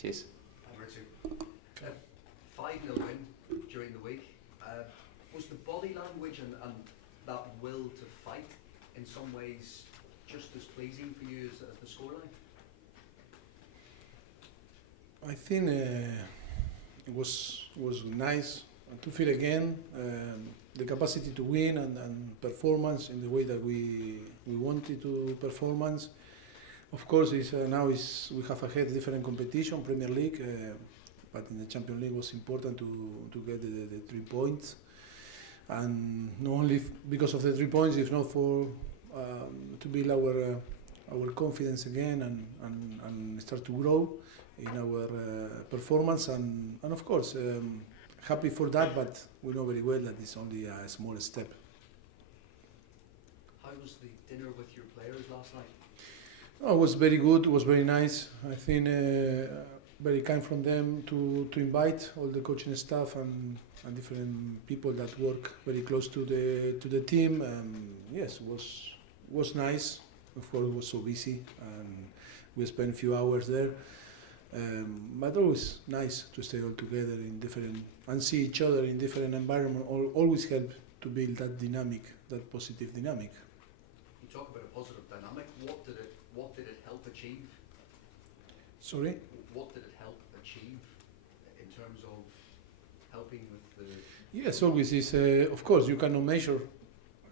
Cheers. Mauricio. 5-0 win during the week. Was the body language and that will to fight in some ways just as pleasing for you as the scoreline? I think it was nice to feel again the capacity to win and performance in the way that we wanted to performance. Of course, now we have ahead different competition, Premier League, but in the Champions League was important to get the 3 points, and not only because of the 3 points, if not for to build our confidence again and start to grow in our performance, and of course happy for that, but we know very well that it's only a small step. How was the dinner with your players last night? Oh, it was very good, it was very nice. I think very kind from them to invite all the coaching staff and different people that work very close to the team. Yes, it was nice. Of course, it was so busy and we spent a few hours there. But always nice to stay all together in different and see each other in different environments. Always help to build that dynamic, that positive dynamic. You talk about a positive dynamic. What did it help achieve? Sorry? What did it help achieve in terms of helping with the... Yes, always is. Of course, you cannot measure.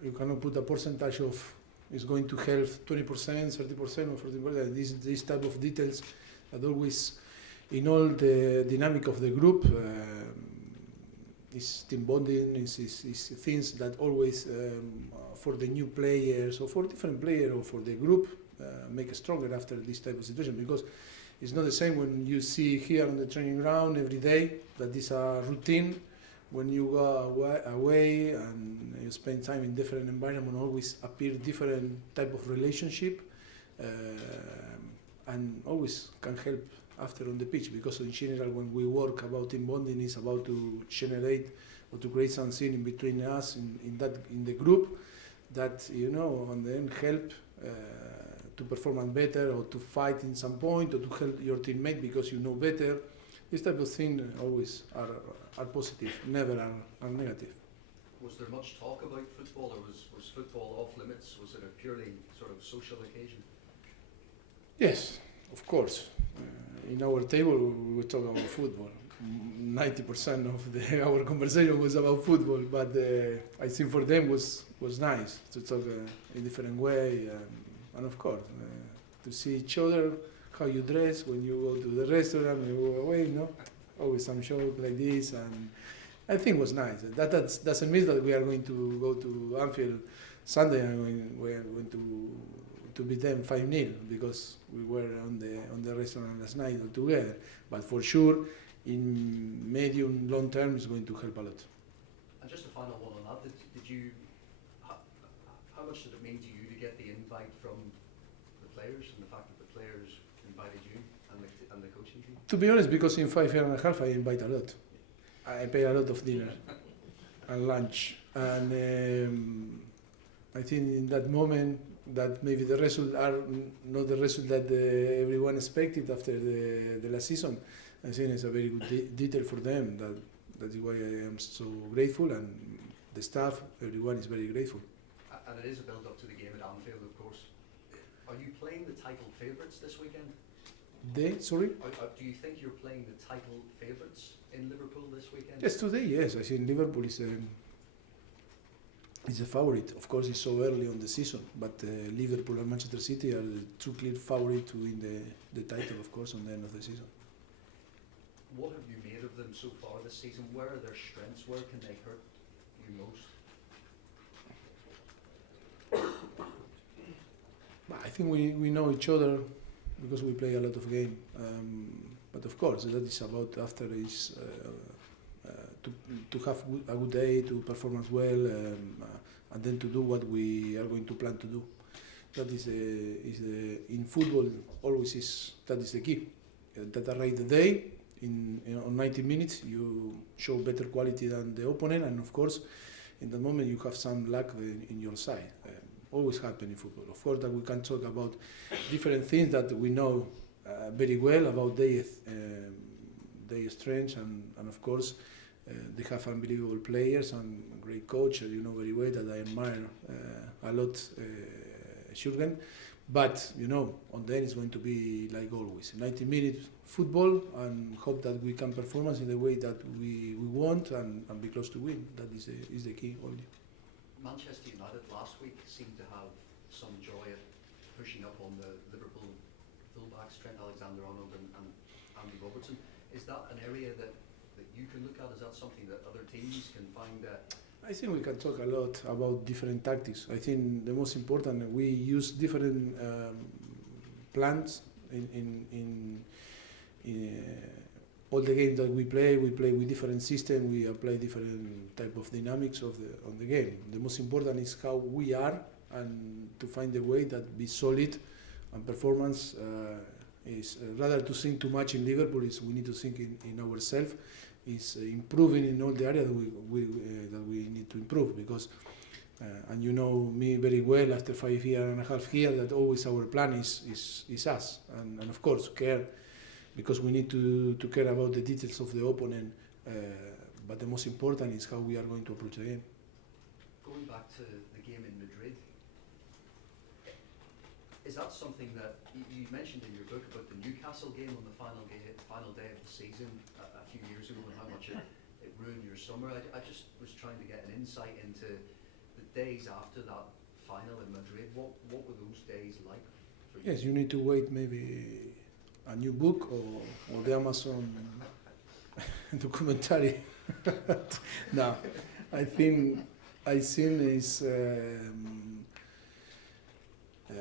You cannot put a percentage of it's going to help 20%, 30% or 40%. This type of details that always, in all the dynamic of the group, is team bonding, is things that always for the new players or for different players or for the group make stronger after this type of situation, because it's not the same when you see here on the training ground every day that is a routine. When you go away and you spend time in different environment, always appear different type of relationship, and always can help after on the pitch, because in general when we work about team bonding is about to generate or to create something in between us in the group that and then help to perform better or to fight in some point or to help your teammate because you know better. This type of thing always are positive, never are negative. Was there much talk about football, or was football off limits? Was it a purely sort of social occasion? Yes, of course. In our table we talk about football. 90% of our conversation was about football, but I think for them was nice to talk in a different way, and of course to see each other, how you dress when you go to the restaurant, you go away, always some show like this, and I think it was nice. That doesn't mean that we are going to go to Anfield Sunday and we are going to beat them 5-0 because we were on the restaurant last night all together. But for sure, in medium long term, it's going to help a lot. And just a final one on that: did you? How much did it mean to you to get the invite from the players and the fact that the players invited you and the coaching team? To be honest, because in 5 years and a half I invite a lot. I pay a lot of dinner and lunch, and I think in that moment that maybe the result are not the result that everyone expected after the last season. I think it's a very good detail for them. That is why I am so grateful, and the staff, everyone is very grateful. And it is a build-up to the game at Anfield, of course. Are you playing the title favourites this weekend? Sorry? Do you think you're playing the title favourites in Liverpool this weekend? Yes, today, yes. I think Liverpool is a favourite. Of course, it's so early on the season, but Liverpool and Manchester City are the two clear favourites to win the title, of course, on the end of the season. What have you made of them so far this season? Where are their strengths? Where can they hurt you most? I think we know each other because we play a lot of games. But of course, that is about after is to have a good day, to perform as well, and then to do what we are going to plan to do. That is in football always is that is the key. That arrange the day on 90 minutes you show better quality than the opponent, and of course, in the moment you have some luck in your side. Always happen in football. Of course, that we can talk about different things that we know very well about their strengths, and of course they have unbelievable players and a great coach. You know very well that I admire a lot Jurgen. But you know, on the end it's going to be like always, 90 minutes football, and hope that we can perform in the way that we want, and be close to win. That is the key only. Manchester United last week seemed to have some joy at pushing up on the Liverpool fullbacks, Trent Alexander-Arnold and Andy Robertson. Is that an area that you can look at? Is that something that other teams can find? I think we can talk a lot about different tactics. I think the most important, we use different plans in all the games that we play with different systems, we apply different type of dynamics on the game. The most important is how we are, and to find a way that be solid, and performance is rather to think too much in Liverpool, is we need to think in ourselves, is improving in all the areas that we need to improve, because and you know me very well after 5 years and a half here, that always our plan is us, and of course care, because we need to care about the details of the opponent, but the most important is how we are going to approach the game. Going back to the game in Madrid, is that something that you mentioned in your book about the Newcastle game on the final day of the season a few years ago, and how much it ruined your summer? I just was trying to get an insight into the days after that final in Madrid. What were those days like for you? Yes, you need to wait maybe a new book or the Amazon documentary. No, I think it's.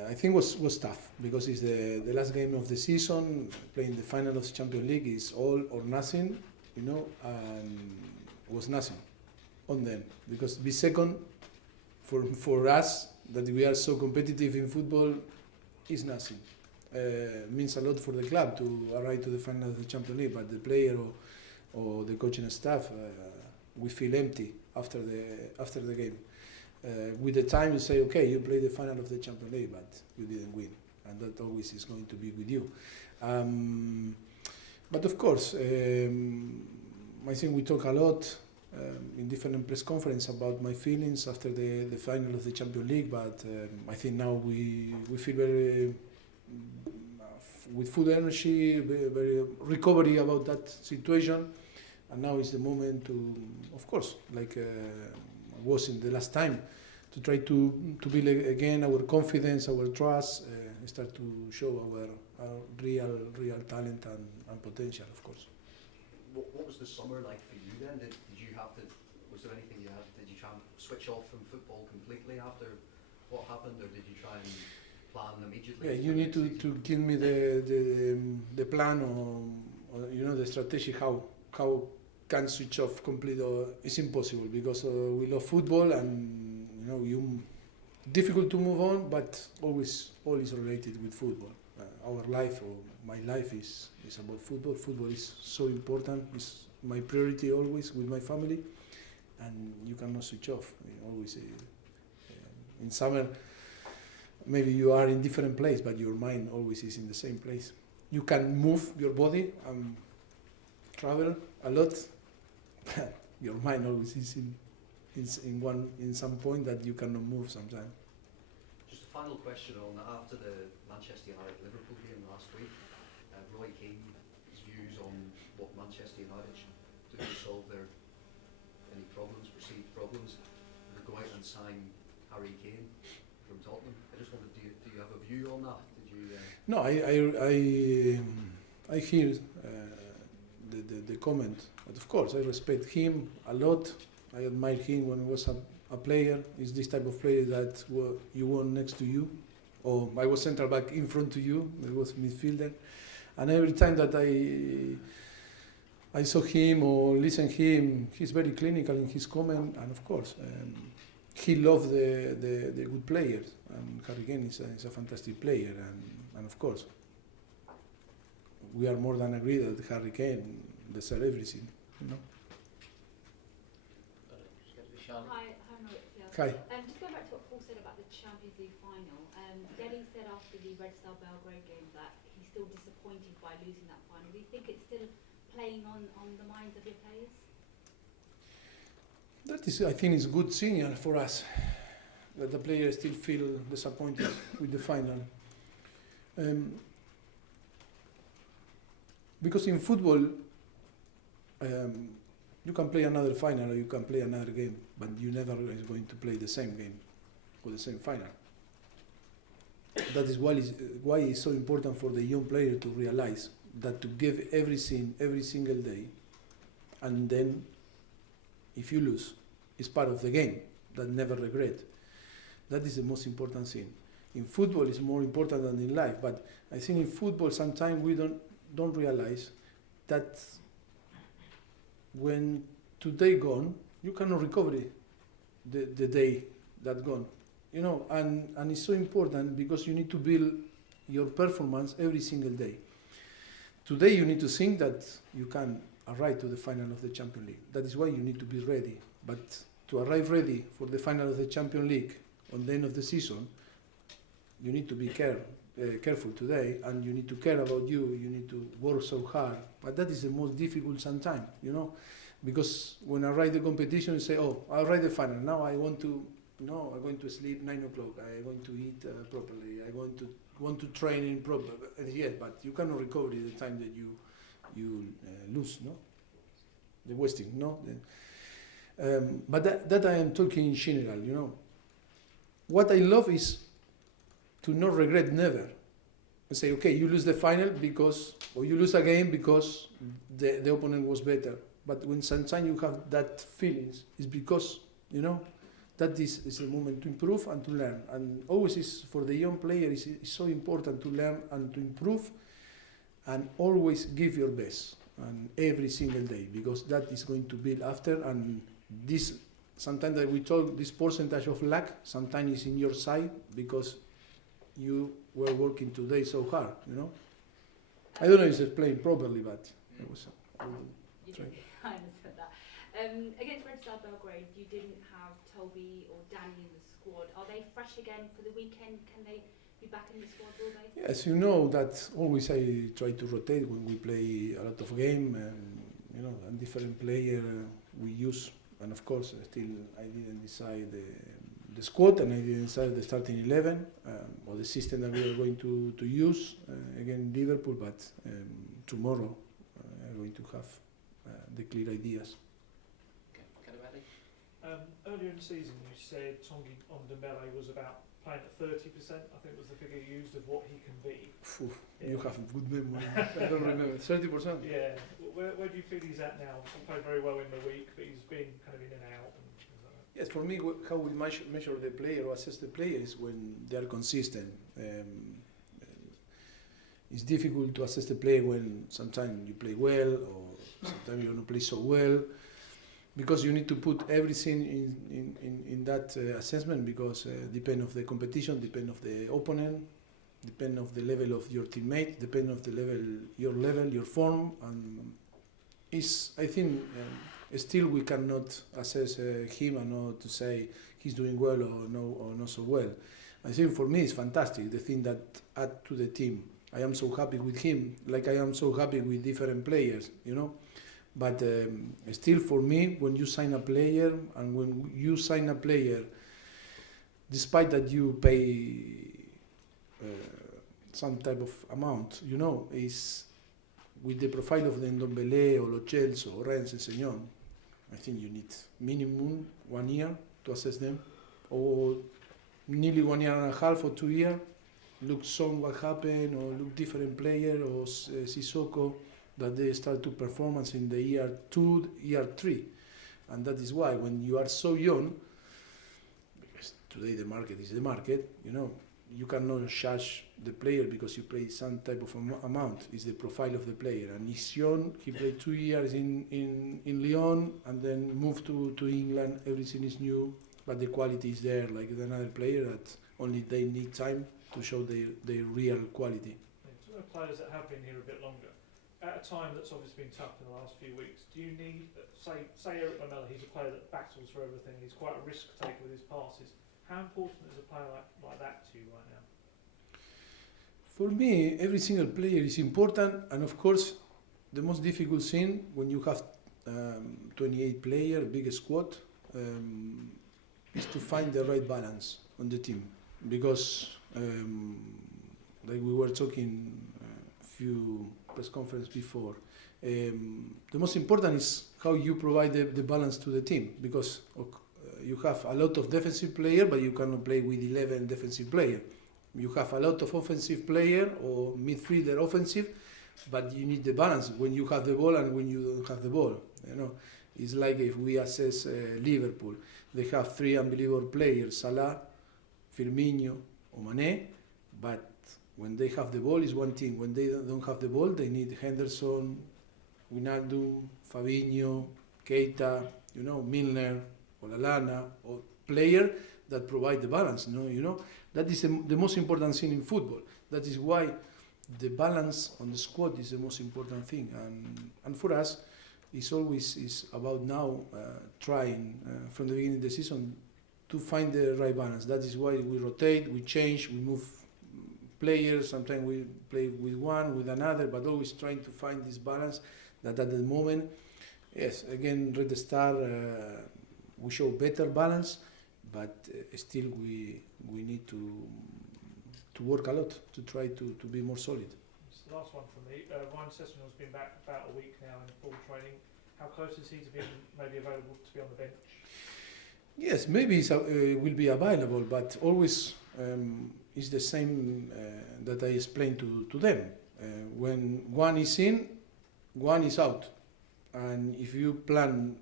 I think was tough, because it's the last game of the season. Playing the final of the Champions League is all or nothing, you know, and it was nothing on them, because be second for us, that we are so competitive in football, is nothing. Means a lot for the club to arrive to the final of the Champions League, but the player or the coaching staff, we feel empty after the game. With the time you say, okay, you play the final of the Champions League, but you didn't win, and that always is going to be with you. But of course, I think we talk a lot in different press conferences about my feelings after the final of the Champions League, but I think now we feel very with full energy, very recovery about that situation, and now is the moment to, of course, like was in the last time, to try to build again our confidence, our trust, start to show our real talent and potential, of course. What was the summer like for you then? Did you have to? Was there anything did you try and switch off from football completely after what happened, or did you try and plan immediately? Yeah, you need to give me the plan, or you know, the strategy, how can switch off completely. It's impossible, because we love football, and you know, difficult to move on, but always all is related with football. Our life, or my life, is about football. Football is so important. It's my priority always with my family, and you cannot switch off. Always in summer, maybe you are in different place, but your mind always is in the same place. You can move your body and travel a lot. Your mind always is in some point that you cannot move sometimes. Just a final question on after the Manchester United Liverpool game last week. Roy Keane's views on what Manchester United should do to solve any perceived problems. To go out and sign Harry Kane from Tottenham. I just wondered, do you have a view on that? Did you? No, I hear the comment, but of course I respect him a lot. I admire him when he was a player. He's this type of player that you want next to you, or I was central back in front to you. I was midfielder, and every time that I saw him or listened him, he's very clinical in his comment, and of course he loved the good players. And Harry Kane is a fantastic player, and of course we are more than agreed that Harry Kane deserves everything, you know. Hi, Maurizio. Hi. Just going back to what Paul said about the Champions League final. Dele said after the Red Star Belgrade game that he's still disappointed by losing that final. Do you think it's still playing on the minds of your players? That is, I think, is a good signal for us that the players still feel disappointed with the final. Because in football, you can play another final or you can play another game, but you never is going to play the same game or the same final. That is why it's so important for the young player to realize that to give everything every single day, and then if you lose, it's part of the game, that never regret. That is the most important thing. In football, it's more important than in life, but I think in football sometimes we don't realize that when today gone, you cannot recover the day that gone. You know, and it's so important because you need to build your performance every single day. Today you need to think that you can arrive to the final of the Champions League. That is why you need to be ready. But to arrive ready for the final of the Champions League on the end of the season, you need to be careful today, and you need to care about you. You need to work so hard. But that is the most difficult sometimes, you know, because when I ride the competition, you say, oh, I'll ride the final. Now I want to, no, I'm going to sleep 9 o'clock. I'm going to eat properly. I'm going to want to train in proper. Yes, but you cannot recover the time that you lose, no? The wasting, no? But that I am talking in general, you know. What I love is to not regret never. And say, okay, you lose the final because, or you lose a game because the opponent was better. But when sometimes you have that feelings, it's because, you know, that is the moment to improve and to learn. And always is for the young player, it's so important to learn and to improve and always give your best and every single day, because that is going to build after. And this, sometimes that we talk, this percentage of luck sometimes is in your side because you were working today so hard, you know. I don't know if it's explained properly, but it was. I understand that. Against Red Star Belgrade, you didn't have Toby or Danny in the squad. Are they fresh again for the weekend? Can they be back in the squad, will they? Yes, you know that always I try to rotate when we play a lot of game, and you know, and different player we use. And of course, still I didn't decide the squad, and I didn't decide the starting 11 or the system that we are going to use against Liverpool. But tomorrow I'm going to have the clear ideas. Earlier in the season, you said Tanguy Ndombele was about playing at 30%. I think was the figure you used of what he can be. Phew, yeah. You have a good memory. I don't remember. 30%. Yeah. Where do you feel he's at now? He played very well in the week, but he's been kind of in and out. And things like that. Yes, for me, how we measure the player or assess the player is when they are consistent. It's difficult to assess the player when sometimes you play well or sometimes you don't play so well, because you need to put everything in that assessment, because depend of the competition, depend of the opponent, depend of the level of your teammate, depend of the level, your form, and I think still we cannot assess him and not to say he's doing well or not so well. I think for me it's fantastic, the thing that add to the team. I am so happy with him, like I am so happy with different players, you know. But still for me, when you sign a player, and when you sign a player, despite that you pay some type of amount, you know, is with the profile of the Ndombele or Lo Celso or Rennes and Seignon, I think you need minimum 1 year to assess them, or nearly 1 year and a half or 2 years, look some what happened, or look different player, or Sissoko, that they start to performance in the year 2, year 3. And that is why when you are so young, because today the market is the market, you know, you cannot judge the player because you play some type of amount. It's the profile of the player. And he's young, he played 2 years in Lyon and then moved to England, everything is new, but the quality is there, like another player that only they need time to show their real quality. Yeah, so players that have been here a bit longer, at a time that's obviously been tough in the last few weeks, do you need, say Eric Lamela, he's a player that battles for everything, he's quite a risk taker with his passes. How important is a player like that to you right now? For me, every single player is important, and of course, the most difficult thing when you have 28 players, big squad, is to find the right balance on the team. Because, like we were talking a few press conferences before, the most important is how you provide the balance to the team. Because you have a lot of defensive players, but you cannot play with 11 defensive players. You have a lot of offensive player or midfielder offensive, but you need the balance when you have the ball and when you don't have the ball. You know, it's like if we assess Liverpool, they have 3 unbelievable players: Salah, Firmino, or Mane. But when they have the ball, is one thing. When they don't have the ball, they need Henderson, Wijnaldum, Fabinho, Keita, you know, Milner, or Lallana, or player that provide the balance. You know. That is the most important thing in football. That is why the balance on the squad is the most important thing. And for us, it's always is about now trying from the beginning of the season to find the right balance. That is why we rotate, we change, we move players. Sometimes we play with one, with another, but always trying to find this balance. That at the moment, yes, again, Red Star, we show better balance, but still we need to work a lot to try to be more solid. It's the last one from me. Ryan Sessegnon has been back about a week now in full training. How close is he to being maybe available to be on the bench? Yes, maybe it will be available, but always it's the same that I explained to them. When one is in, one is out. And if you plan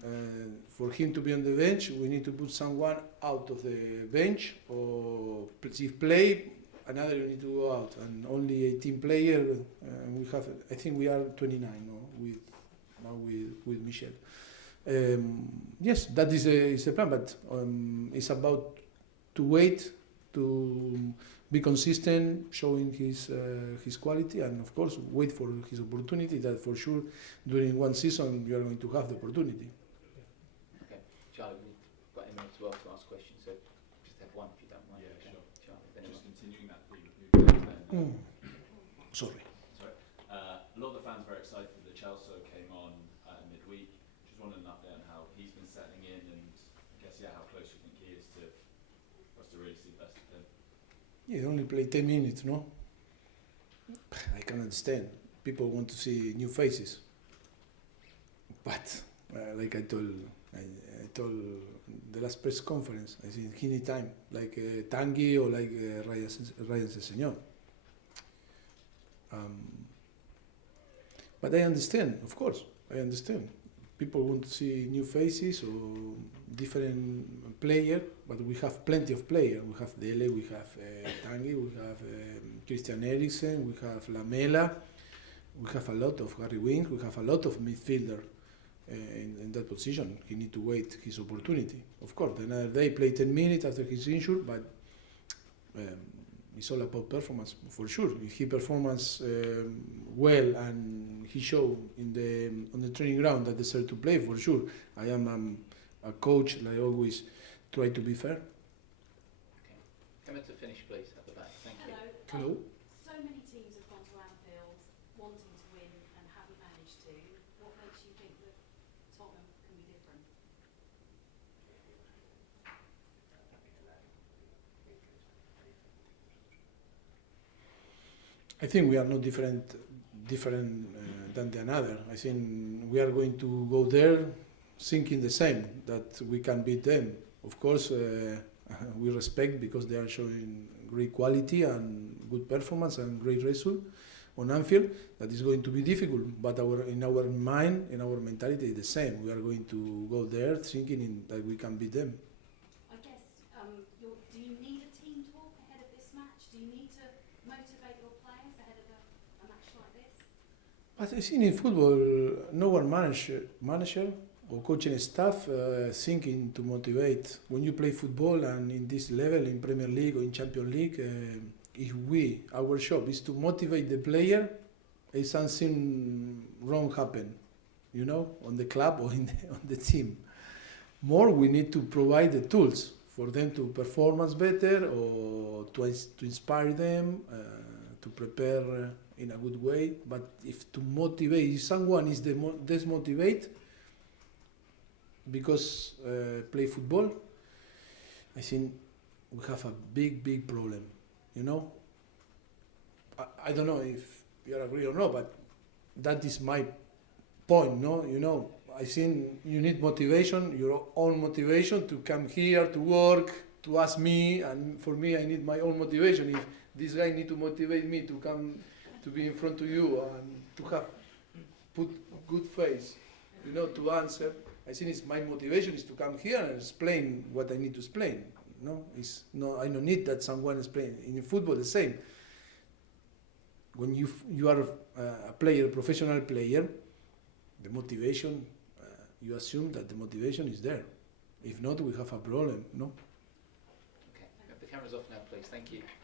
for him to be on the bench, we need to put someone out of the bench, or if play, another you need to go out. And only 18 players, we have, I think we are 29 with Michel. Yes, that is a plan, but it's about to wait, to be consistent, showing his quality, and of course wait for his opportunity. That for sure during one season you are going to have the opportunity. Okay, Charlie, we've got a minute as well to ask questions, so just have one if you don't mind. Yeah, okay. sure. Charlie, then Just continuing that theme of new players then. Sorry. Sorry. A lot of the fans were excited that Chelsea came on midweek. Just wanted an update on how he's been settling in, and I guess, how close you think he is to us to really see the best of him. Yeah, only play 10 minutes, no? I can understand. People want to see new faces. But, like I told the last press conference, I think he need time, like Tanguy or like Ryan Sessegnon. But I understand, of course, I understand. People want to see new faces or different player, but we have plenty of players. We have Dele, we have Tanguy, we have Christian Eriksen, we have Lamela, we have a lot of Harry Winks, we have a lot of midfielder in that position. He need to wait his opportunity. Of course, another day play 10 minutes after he's injured, but it's all about performance for sure. If he performs well and he show on the training ground that deserve to play, for sure. I am a coach, and I always try to be fair. Okay. Come to finish, please, at the back. Thank you. Hello. So many teams have gone to Anfield wanting to win and haven't managed to. What makes you think that Tottenham can be different? I think we are not different than the another. I think we are going to go there thinking the same, that we can beat them. Of course, we respect because they are showing great quality and good performance and great result on Anfield. That is going to be difficult, but in our mind, in our mentality, is the same. We are going to go there thinking that we can beat them. I guess, do you need a team talk ahead of this match? Do you need to motivate your players ahead of a match like this? But I think in football, no one manager or coaching staff thinking to motivate. When you play football and in this level, in Premier League or in Champions League, if our job is to motivate the player, if something wrong happen, on the club or on the team. More, we need to provide the tools for them to perform better or to inspire them, to prepare in a good way. But if to motivate, if someone is desmotivated because play football, I think we have a big problem. You know, I don't know if you agree or not, but that is my point. No, you know, I think you need motivation, your own motivation to come here to work, to ask me, and for me, I need my own motivation. If this guy need to motivate me to come to be in front of you and to have put good face, you know, to answer. I think it's my motivation is to come here and explain what I need to explain. No, it's no. I don't need that someone explain. In football, the same. When you are a player, a professional player, the motivation, you assume that the motivation is there. If not, we have a problem. No. Okay, the camera's off now, please. Thank you.